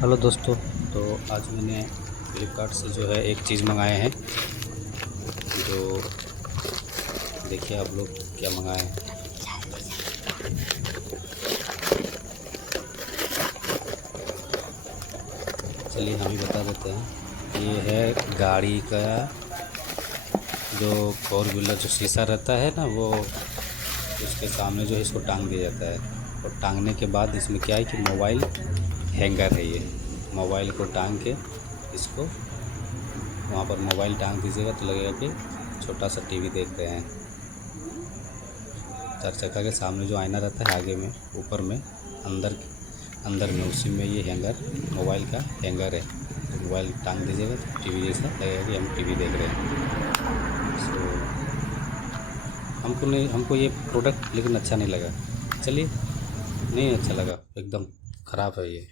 Hello दोस्तों। तो आज मैंने फ्लिपकार्ट से जो है एक चीज़ मंगाए हैं। जो देखिए आप लोग क्या मंगाए हैं। चलिए हम ही बता देते हैं। ये है गाड़ी का जो फोर व्हीलर जो शीशा रहता है ना, वो उसके सामने जो है इसको टांग दिया जाता है। और टांगने के बाद इसमें क्या है कि मोबाइल हैंगर है ये। मोबाइल को टांग के इसको वहाँ पर मोबाइल टांग दीजिएगा तो लगेगा कि छोटा सा टीवी देख रहे हैं। चार चक्का के सामने जो आईना रहता है आगे में, ऊपर में, अंदर अंदर में, उसी में ये हैंगर, मोबाइल का हैंगर है। तो मोबाइल टांग दीजिएगा तो टीवी जैसा लगेगा कि हम टीवी देख रहे हैं। सो हमको ये प्रोडक्ट लेकिन अच्छा नहीं लगा। चलिए, नहीं अच्छा लगा, एकदम ख़राब है ये।